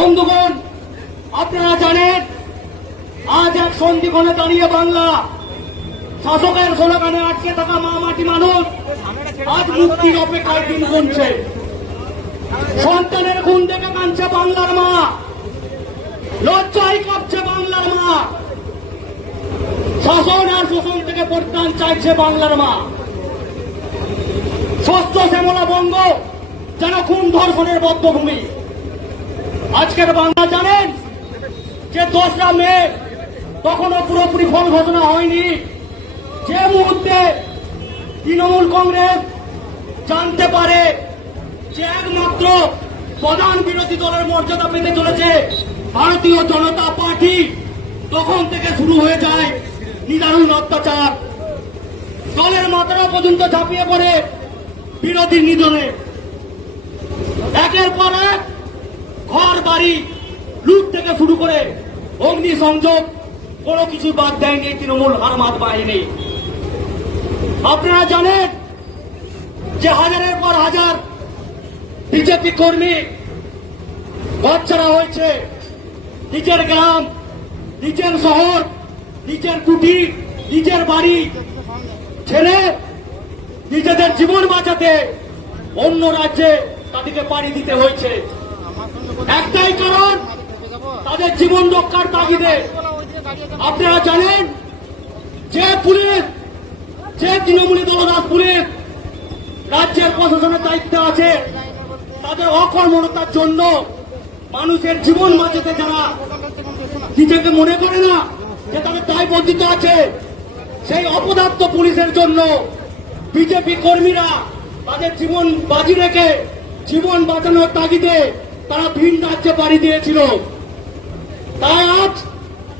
বন্ধুগণ, আপনারা জানেন, আজ এক সন্ধিক্ষণে দাঁড়িয়ে বাংলা শাসকের স্লোগানে আটকে থাকা মা মাটি মানুষ আজ মুক্তির অপেক্ষায় দিন গুনছে। সন্তানের খুন দেখে কাঁদছে বাংলার মা। লজ্জায় কাঁপছে বাংলার মা। শাসন আর শোষণ থেকে পরিত্রাণ চাইছে বাংলার মা। স্বস্থ শ্যামলা বঙ্গ যেন খুন ধর্ষণের বদ্ধভূমি। আজকের বাংলা জানেন যে দোসরা মে তখনও পুরোপুরি ফল ঘোষণা হয়নি। যে মুহূর্তে তৃণমূল কংগ্রেস জানতে পারে যে একমাত্র প্রধান বিরোধী দলের মর্যাদা পেতে চলেছে ভারতীয় জনতা পার্টি, তখন থেকে শুরু হয়ে যায় নিদারুণ অত্যাচার। দলের মাথারা পর্যন্ত ঝাঁপিয়ে পড়ে বিরোধী নিধনে। একের পর এক ঘর বাড়ি, লুট থেকে শুরু করে অগ্নি সংযোগ, কোনো কিছু বাদ দেয়নি, তৃণমূল হারমাত বাহিনী আপনারা জানেন যে হাজারের পর হাজার বিজেপি কর্মী ছাড়া হয়েছে। নিজের গ্রাম, নিজের শহর, নিজের কুটি, নিজের বাড়ি ছেলে নিজেদের জীবন বাঁচাতে অন্য রাজ্যে তাদেরকে পাড়ি দিতে হয়েছে। একটাই কারণ, তাদের জীবন রক্ষার তাগিদে। আপনারা জানেন যে পুলিশ, যে তৃণমূলী দলদাস পুলিশ রাজ্যের প্রশাসনের দায়িত্বে আছে, তাদের অকর্মণতার জন্য মানুষের জীবন বাঁচাতে যারা নিজেকে মনে করে না যে তাদের দায়বদ্ধতা আছে, সেই অপদার্থ পুলিশের জন্য বিজেপি কর্মীরা তাদের জীবন বাজি রেখে জীবন বাঁচানোর তাগিদে তারা ভিন রাজ্যে পাড়ি দিয়েছিল। তাই আজ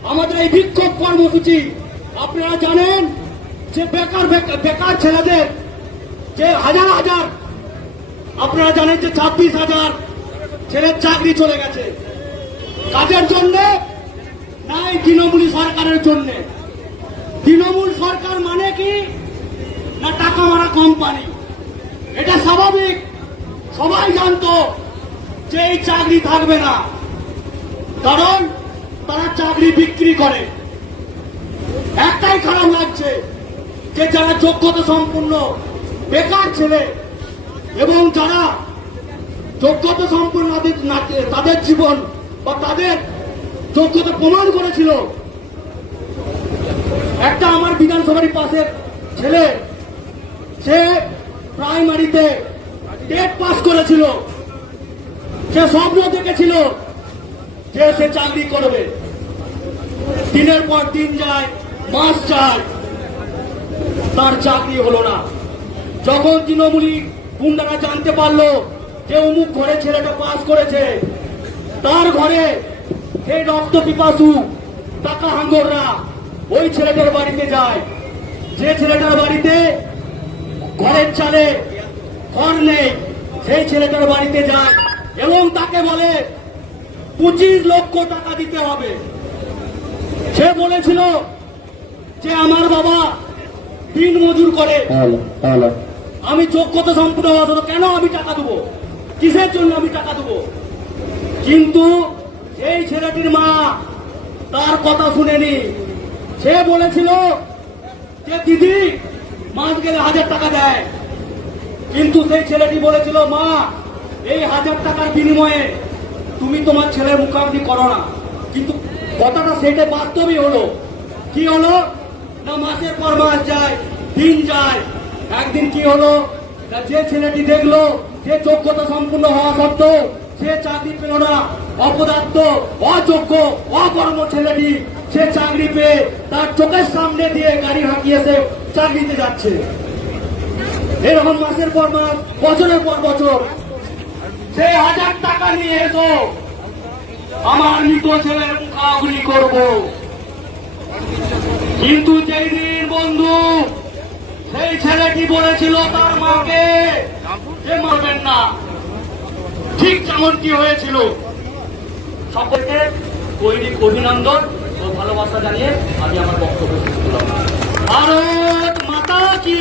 আমাদের এই বিক্ষোভ কর্মসূচি, আপনারা জানেন যে বেকার বেকার- ছেলেদের যে হাজার হাজার, আপনারা জানেন যে ছাব্বিশ হাজার ছেলের চাকরি চলে গেছে। কাজের জন্য? নাই তৃণমূল সরকারের জন্য। তৃণমূল সরকার মানে কি? না টাকা মারা কোম্পানি। এটা স্বাভাবিক। সবাই জানতো যে এই চাকরি থাকবে না, কারণ তারা চাকরি বিক্রি করে। একটাই খারাপ লাগছে যে যারা যোগ্যতা সম্পূর্ণ বেকার ছেলে এবং যারা যোগ্যতা সম্পূর্ণ তাদের- জীবন বা তাদের যোগ্যতা প্রমাণ করেছিল। একটা আমার বিধানসভার পাশের ছেলে, সে প্রাইমারিতে টেট পাস করেছিল। সে স্বপ্ন দেখেছিল, যে সে চাকরি করবে। দিনের পর দিন যায়, মাস যায়, তার চাকরি হলো না। যখন তৃণমূলী গুন্ডারা জানতে পারল যে অমুক ঘরে ছেলেটা পাস করেছে, তার ঘরে সেই রক্ত পিপাসু, টাকা হাঙ্গররা, ওই ছেলেটার বাড়িতে যায়। যে ছেলেটার বাড়িতে ঘরের চালে ঘর নেই, সেই ছেলেটার বাড়িতে যায়। এবং তাকে বলে পঁচিশ লক্ষ টাকা দিতে হবে। সে বলেছিল যে আমার বাবা দিন মজুর করে। আমি যোগ্যতা সম্পূর্ণ হওয়া কেন আমি টাকা দেবো? কিসের জন্য আমি টাকা দেবো? কিন্তু এই ছেলেটির মা তার কথা শুনেনি। সে বলেছিল যে দিদি মাস গেলে হাজার টাকা দেয়। কিন্তু সেই ছেলেটি বলেছিল মা এই হাজার টাকার বিনিময়ে তুমি তোমার ছেলের মুখাগ্নি করো না। কিন্তু কথাটা সেটা বাস্তবই হলো। কি হলো? না মাসের পর মাস যায়, দিন যায়। একদিন কি হলো? না যে ছেলেটি দেখল যে যোগ্যতা সম্পূর্ণ হওয়া সত্ত্বেও সে চাকরি পেল না। অপদার্থ, অযোগ্য, অকর্ম ছেলেটি সে চাকরি পেয়ে তার চোখের সামনে দিয়ে গাড়ি হাঁকিয়েছে চাকরিতে যাচ্ছে। এরকম মাসের পর মাস, বছরের পর বছর সেই হাজার টাকা নিয়ে এসো। আমার মৃত ছেলের মুখাগুলি করব। কিন্তু যেই দিন বন্ধু, সেই ছেলেটি বলেছিল তার মাকে যে মারবেন না। ঠিক যেমন কি হয়েছিল। সকলকে দৈনিক অভিনন্দন ও ভালোবাসা জানিয়ে আমি আমার বক্তব্য ভারত মাতা কি?